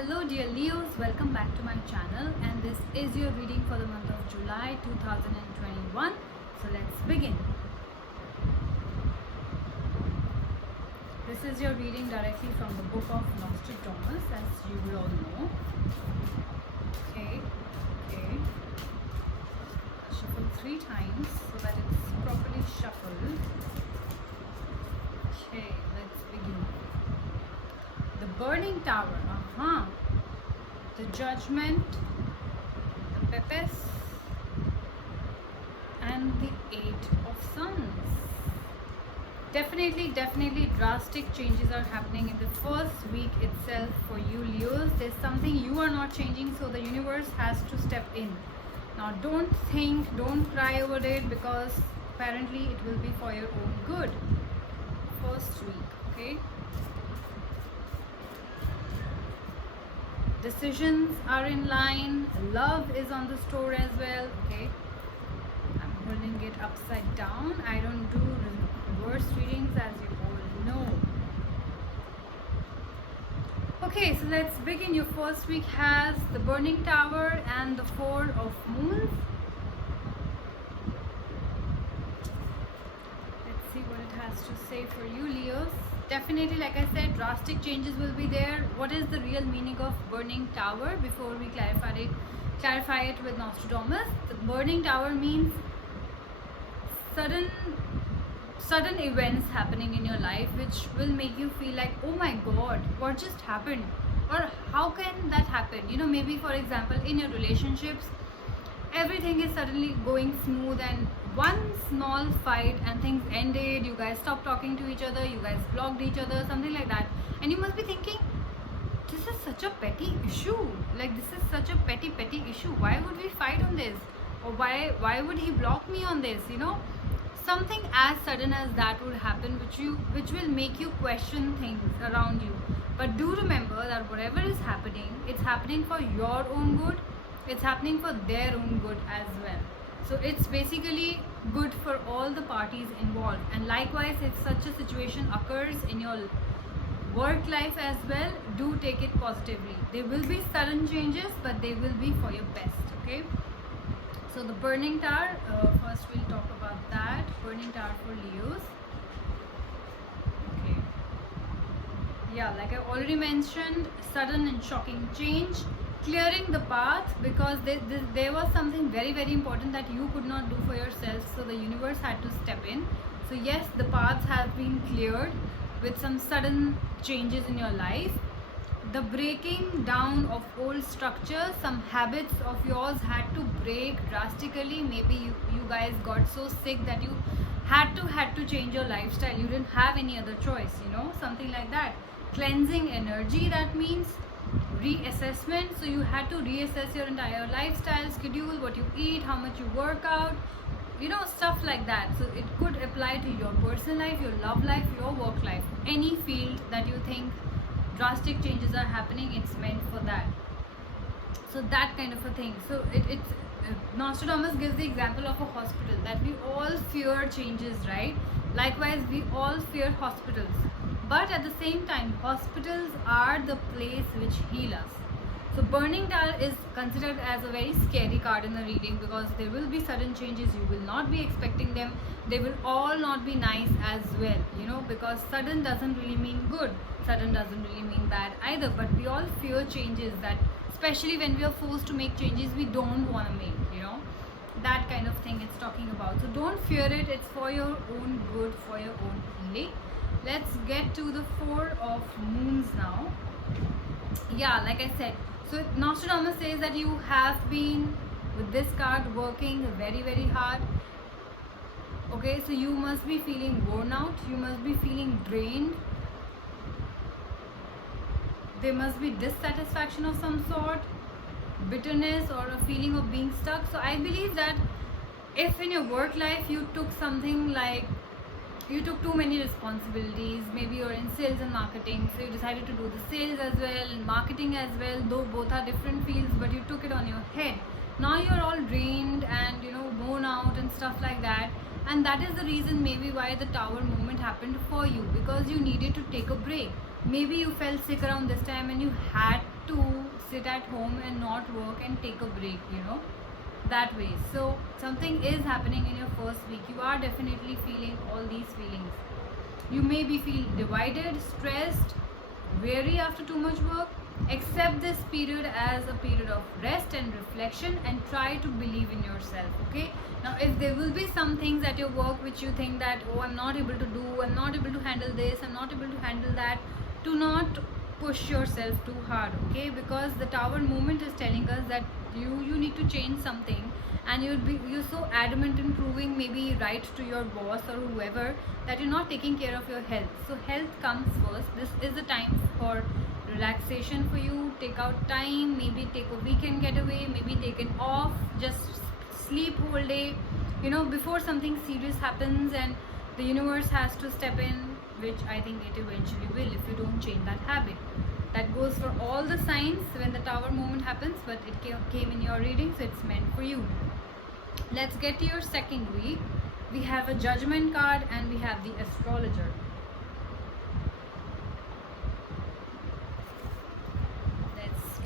Hello dear Leos, welcome back to my channel, and this is your reading for the month of July 2021. So let's begin. This is your reading directly from the book of Nostradamus, as you will all know. Okay. Shuffle 3 times so that it's properly shuffled. Okay, let's begin. The Burning Tower, the Judgment, the Pepes, and the Eight of Suns. Definitely drastic changes are happening in the first week itself for you Leos. There's something you are not changing, so the universe has to step in. Now don't cry over it, because apparently it will be for your own good. First week, okay? Decisions are in line, love is on the store as well, okay? I'm holding it upside down. I don't do reverse readings, as you all know. Okay, so let's begin. Your first week has the Burning Tower and the Four of Moons. Let's see what it has to say for you Leos. Definitely, like I said, drastic changes will be there. What is the real meaning of Burning Tower before we clarify it with Nostradamus? The Burning Tower means sudden events happening in your life which will make you feel like, oh my god, what just happened, or how can that happen? Maybe for example, in your relationships, everything is suddenly going smooth, and one small fight and things ended, you guys stopped talking to each other, you guys blocked each other, something like that, and you must be thinking, this is such a petty issue, like this is such a petty issue, why would we fight on this, or why would he block me on this? Something as sudden as that would happen, which will make you question things around you. But do remember that whatever is happening, it's happening for your own good, it's happening for their own good as well. So it's basically good for all the parties involved. And likewise, if such a situation occurs in your work life as well, do take it positively. There will be sudden changes, but they will be for your best, okay? So the Burning Tower, first we'll talk about that. Burning Tower for Leos. Okay. Yeah, like I already mentioned, sudden and shocking change. Clearing the path, because there was something very important that you could not do for yourself, so the universe had to step in. So yes, the paths have been cleared with some sudden changes in your life. The breaking down of old structures, some habits of yours had to break drastically. Maybe you guys got so sick that you had to change your lifestyle. You didn't have any other choice, something like that. Cleansing energy, that means reassessment. So you had to reassess your entire lifestyle, schedule, what you eat, how much you work out, stuff like that. So it could apply to your personal life, your love life, your work life, any field that you think drastic changes are happening, it's meant for that. So that kind of a thing. So it's Nostradamus gives the example of a hospital, that we all fear changes, right? Likewise, we all fear hospitals, but at the same time, hospitals are the place which heal us. So Burning Tower is considered as a very scary card in the reading, because there will be sudden changes, you will not be expecting them, they will all not be nice as well, because sudden doesn't really mean good, sudden doesn't really mean bad either, but we all fear changes, that especially when we are forced to make changes we don't want to make, that kind of thing it's talking about. So don't fear it, it's for your own good, for your own healing. Let's get to the Four of Moons now. Yeah, like I said, so Nostradamus says that you have been, with this card, working very hard. Okay, so you must be feeling worn out, you must be feeling drained. There must be dissatisfaction of some sort, bitterness, or a feeling of being stuck. So I believe that if in your work life you took something like, you took too many responsibilities, maybe you're in sales and marketing, so you decided to do the sales as well and marketing as well, though both are different fields, but you took it on your head. Now you're all drained and worn out and stuff like that, and that is the reason maybe why the Tower moment happened for you, because you needed to take a break. Maybe you felt sick around this time and you had to sit at home and not work and take a break, you know, that way. So something is happening in your first week. You are definitely feeling all these feelings. You may be feel divided, stressed, weary after too much work. Accept this period as a period of rest and reflection, and try to believe in yourself. Okay, now if there will be some things at your work which you think that, oh, I'm not able to do, I'm not able to handle this, I'm not able to handle that, do not push yourself too hard. Okay, because the tower movement is telling us that you need to change something, and you're so adamant in proving maybe right to your boss or whoever that you're not taking care of your health. So health comes first. This is the time for relaxation for you. Take out time, maybe take a weekend getaway, maybe take it off, just sleep whole day, you know, before something serious happens and the universe has to step in, which I think it eventually will if you don't change that habit. That goes for all the signs when the tower moment happens, but it came in your reading, so it's meant for you. Let's get to your second week. We have a judgment card and we have the astrologer.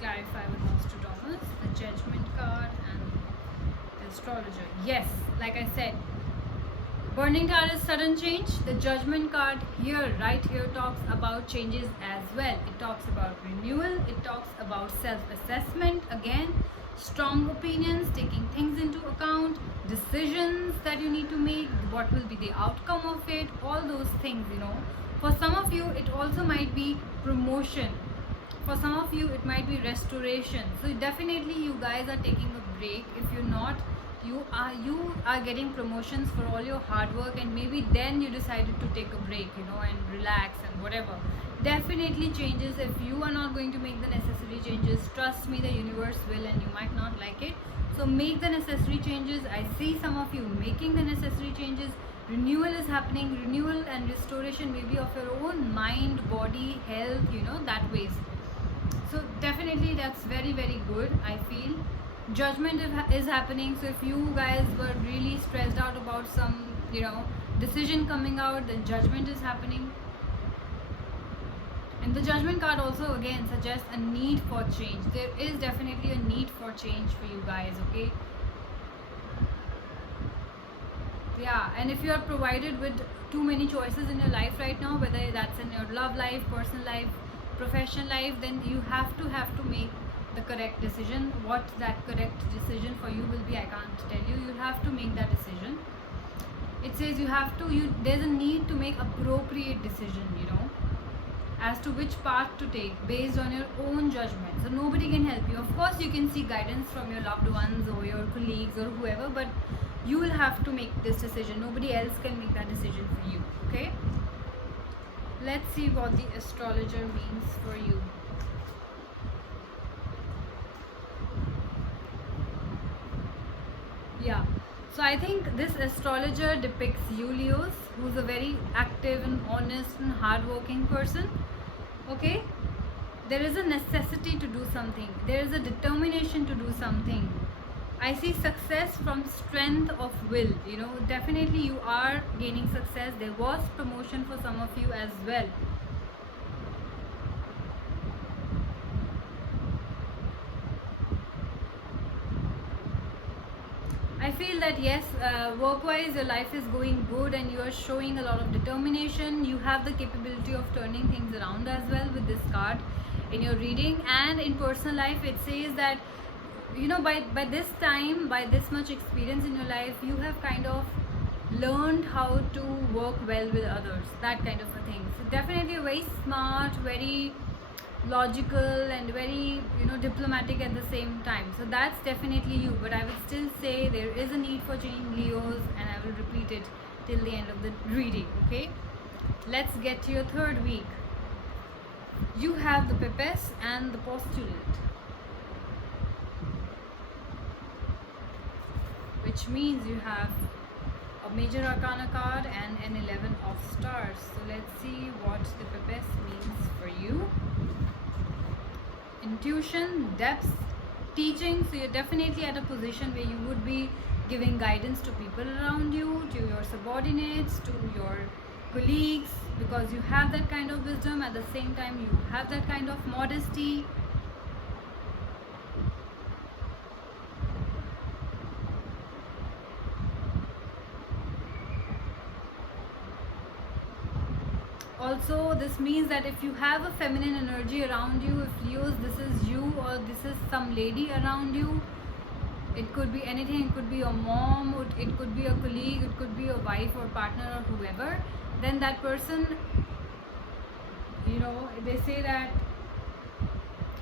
Clarify with Nostradamus, the judgment card and the astrologer. Yes, like I said, burning card is sudden change. The judgment card here, right here, talks about changes as well. It talks about renewal, it talks about self-assessment, again, strong opinions, taking things into account, decisions that you need to make, what will be the outcome of it, all those things, you know. For some of you, it also might be promotion. For some of you, it might be restoration. So definitely you guys are taking a break. If you're not, you are getting promotions for all your hard work, and maybe then you decided to take a break, you know, and relax and whatever. Definitely changes. If you are not going to make the necessary changes, trust me, the universe will, and you might not like it. So make the necessary changes. I see some of you making the necessary changes. Renewal is happening. Renewal and restoration maybe of your own mind, body, health, you know, that ways. So definitely that's very, very good, I feel. Judgment is happening. So if you guys were really stressed out about some, you know, decision coming out, then judgment is happening. And the judgment card also again suggests a need for change. There is definitely a need for change for you guys, okay? Yeah, and if you are provided with too many choices in your life right now, whether that's in your love life, personal life, professional life, then you have to make the correct decision. What that correct decision for you will be, I can't tell you. You have to make that decision. It says there's a need to make appropriate decision, you know, as to which path to take based on your own judgment. So nobody can help you. Of course you can seek guidance from your loved ones or your colleagues or whoever, but you will have to make this decision. Nobody else can make that decision for you, okay? Let's see what the astrologer means for you. Yeah, so I think this astrologer depicts you, Leos, who's a very active and honest and hardworking person. Okay, there is a necessity to do something. There is a determination to do something. I see success from strength of will. You know, definitely you are gaining success. There was promotion for some of you as well. I feel that yes, work-wise your life is going good and you are showing a lot of determination. You have the capability of turning things around as well with this card in your reading. And in personal life, it says that, you know, by this time, by this much experience in your life, you have kind of learned how to work well with others, that kind of a thing. So definitely very smart, very logical and very, you know, diplomatic at the same time. So that's definitely you. But I would still say there is a need for change, Leos, and I will repeat it till the end of the reading. Okay, let's get to your third week. You have the Pepes and the Postulate, which means you have a major arcana card and an 11 of stars. So let's see what the Pepes means for you. Intuition, depth, teaching. So you're definitely at a position where you would be giving guidance to people around you, to your subordinates, to your colleagues, because you have that kind of wisdom. At the same time, you have that kind of modesty. also this means that if you have a feminine energy around you, if Leos, this is you or this is some lady around you, it could be anything, it could be your mom, it could be a colleague, it could be a wife or partner or whoever, then that person, you know, they say that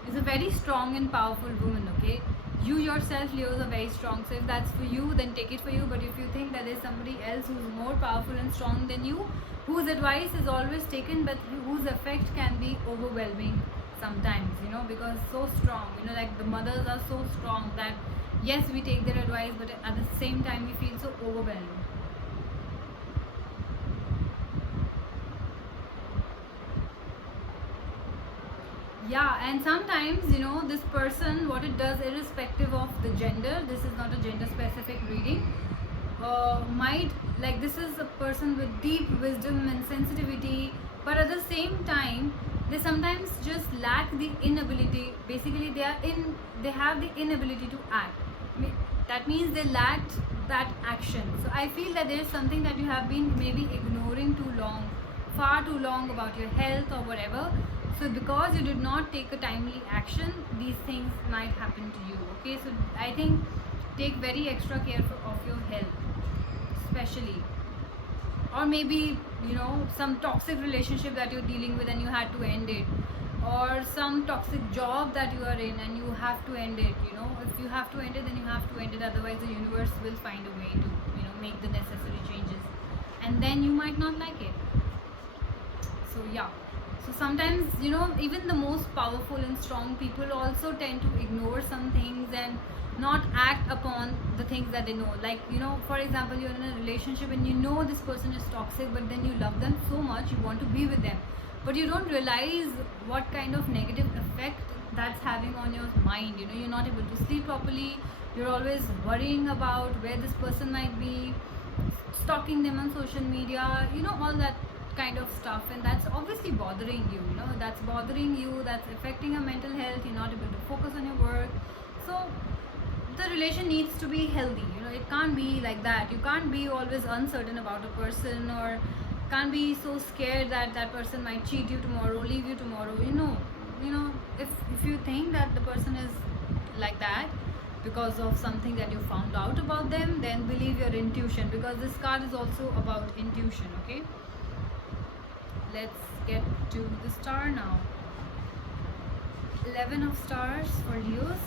is a very strong and powerful woman, okay? You yourself, Leos, are very strong. So if that's for you, then take it for you. But if you think that there's somebody else who's more powerful and strong than you, whose advice is always taken, but whose effect can be overwhelming sometimes, you know, because so strong, you know, like the mothers are so strong that yes, we take their advice, but at the same time we feel so overwhelmed. Yeah, and sometimes, you know, this person, what it does, irrespective of the gender, this is not a gender specific reading, might, like, this is a person with deep wisdom and sensitivity, but at the same time they sometimes just lack the inability, basically they have the inability to act. That means they lacked that action. So I feel that there is something that you have been maybe ignoring too long, far too long, about your health or whatever. So because you did not take a timely action, these things might happen to you, okay? So I think take very extra care of your health, especially. Or maybe, you know, some toxic relationship that you're dealing with and you had to end it, or some toxic job that you are in and you have to end it, you know. If you have to end it, then you have to end it, otherwise the universe will find a way to, you know, make the necessary changes, and then you might not like it. So yeah, so sometimes, you know, even the most powerful and strong people also tend to ignore some things and not act upon the things that they know. Like, you know, for example, you're in a relationship and you know this person is toxic, but then you love them so much, you want to be with them, but you don't realize what kind of negative effect that's having on your mind. You know, you're not able to sleep properly, you're always worrying about where this person might be, stalking them on social media, you know, all that kind of stuff, and that's obviously bothering you, you know, that's bothering you, that's affecting your mental health, you're not able to focus on your work. So the relation needs to be healthy, you know, it can't be like that. You can't be always uncertain about a person, or can't be so scared that that person might cheat you tomorrow, leave you tomorrow. You know, if you think that the person is like that because of something that you found out about them, then believe your intuition, because this card is also about intuition, okay? Let's get to the star now. 11 of stars for Leos.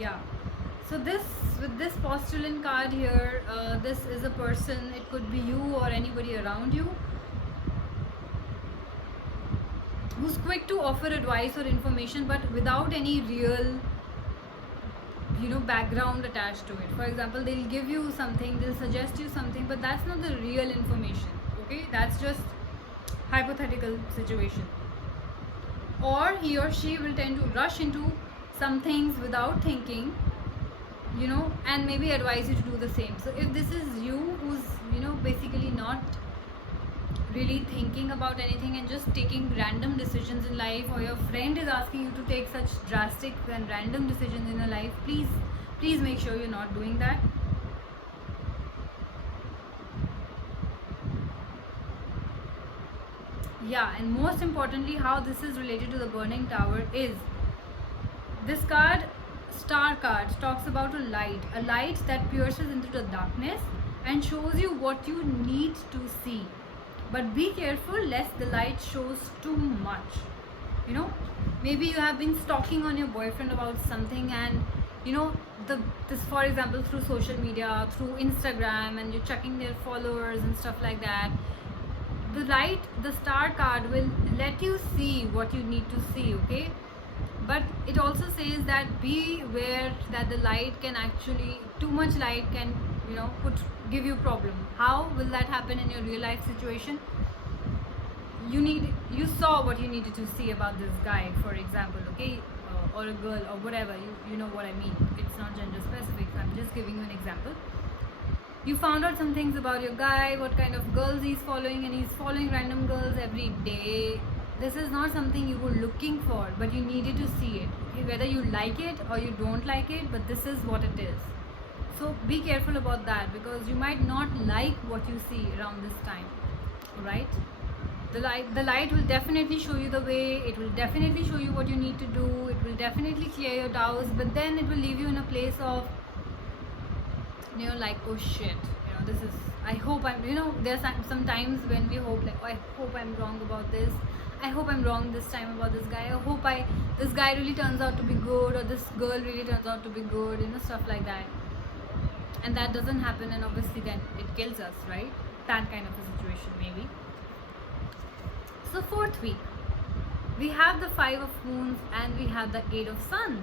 Yeah, so this, with this postulant card here, this is a person, it could be you or anybody around you, who's quick to offer advice or information, but without any real, you know, background attached to it. For example, they'll give you something, they'll suggest you something, but that's not the real information, okay? That's just hypothetical situation. Or he or she will tend to rush into some things without thinking, you know, and maybe advise you to do the same. So if this is you, who's, you know, basically not really thinking about anything and just taking random decisions in life, or your friend is asking you to take such drastic and random decisions in your life, please make sure you're not doing that. Yeah, and most importantly, how this is related to the Burning Tower is, this card, star card, talks about a light that pierces into the darkness and shows you what you need to see. But be careful lest the light shows too much. You know, maybe you have been stalking on your boyfriend about something, and you know, this, for example, through social media, through Instagram, and you're checking their followers and stuff like that. The light, the star card, will let you see what you need to see, okay? But it also says that beware that the light can actually, too much light can, you know, give you problem. How will that happen in your real life situation? You saw what you needed to see about this guy, for example, okay, or a girl or whatever, you know what I mean. It's not gender specific, I'm just giving you an example. You found out some things about your guy, what kind of girls he's following, and he's following random girls every day, This is not something you were looking for, but you needed to see it. Whether you like it or you don't like it, but this is what it is. So be careful about that, because you might not like what you see around this time. Alright? The light will definitely show you the way. It will definitely show you what you need to do. It will definitely clear your doubts, but then it will leave you in a place of, like, oh shit, this is, I hope I'm, there's some times when we hope, like, oh, I hope I'm wrong about this. I hope I'm wrong this time about this guy. I hope this guy really turns out to be good, or this girl really turns out to be good, stuff like that. And that doesn't happen, and obviously then it kills us, right? That kind of a situation, maybe. So 4th week, we have the 5 of Moons and we have the 8 of Suns.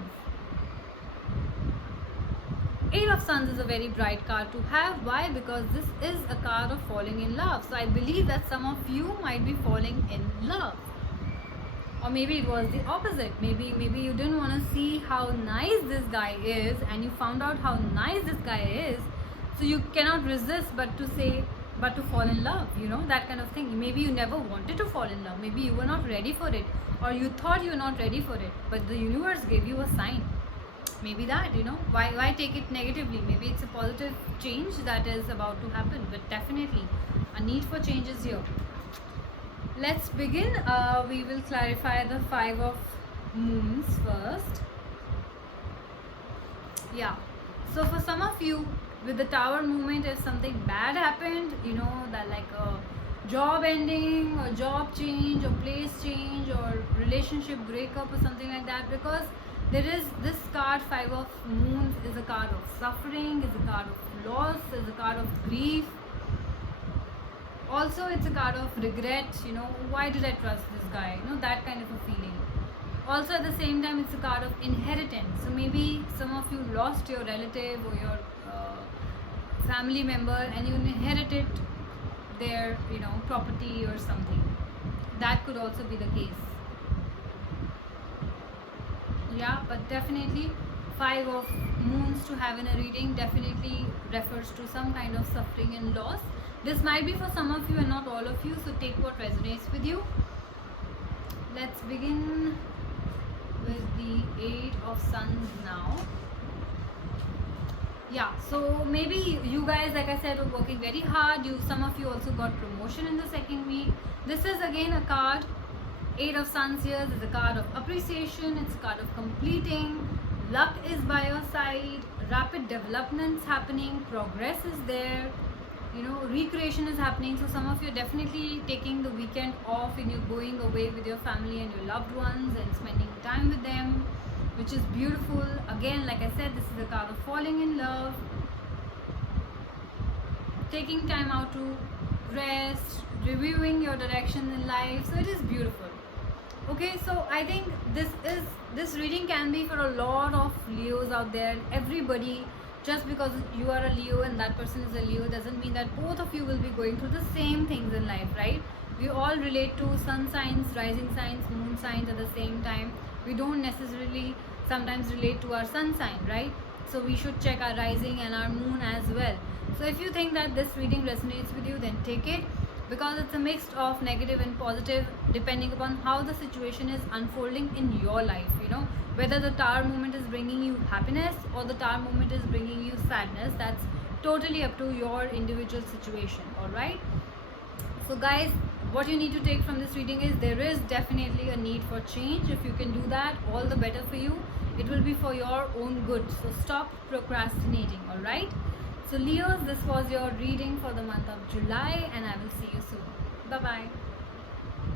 8 of Suns is a very bright card to have. Why? Because this is a card of falling in love. So I believe that some of you might be falling in love. Or maybe it was the opposite. Maybe you didn't want to see how nice this guy is, and you found out how nice this guy is. So you cannot resist but to fall in love, that kind of thing. Maybe you never wanted to fall in love. Maybe you were not ready for it, or you thought you were not ready for it, but the universe gave you a sign. Maybe that, why take it negatively? Maybe it's a positive change that is about to happen, but definitely a need for change is here. Let's begin. We will clarify the 5 of Moons first. Yeah, so for some of you, with the Tower movement, if something bad happened, that like a job ending or job change or place change or relationship breakup or something like that, because there is this card, 5 of Moons, is a card of suffering, is a card of loss, is a card of grief. Also, it's a card of regret, why did I trust this guy, that kind of a feeling. Also, at the same time, it's a card of inheritance. So maybe some of you lost your relative or your family member, and you inherited their, property or something. That could also be the case. Yeah, but definitely 5 of Moons to have in a reading definitely refers to some kind of suffering and loss. This might be for some of you and not all of you, so take what resonates with you. Let's begin with the 8 of Suns now. Yeah, so maybe you guys, like I said, were working very hard. Some of you also got promotion in the 2nd week. This is again a card, 8 of Suns here. This is a card of appreciation. It's a card of completing. Luck is by your side. Rapid developments happening. Progress is there. Recreation is happening. So some of you are definitely taking the weekend off, and you're going away with your family and your loved ones and spending time with them, which is beautiful. Again, like I said, this is a card of falling in love, taking time out to rest, reviewing your direction in life. So it is beautiful. Okay, so I think this reading can be for a lot of Leos out there. Everybody, just because you are a Leo and that person is a Leo, doesn't mean that both of you will be going through the same things in life, right? We all relate to sun signs, rising signs, moon signs at the same time. We don't necessarily sometimes relate to our sun sign, right? So we should check our rising and our moon as well. So if you think that this reading resonates with you, then take it, because it's a mix of negative and positive depending upon how the situation is unfolding in your life, whether the Tower movement is bringing you happiness or the Tower movement is bringing you sadness. That's totally up to your individual situation. All right, so guys, what you need to take from this reading is there is definitely a need for change. If you can do that, all the better for you. It will be for your own good, so stop procrastinating. All right, so Leos, this was your reading for the month of July, and I will see you soon. Bye bye.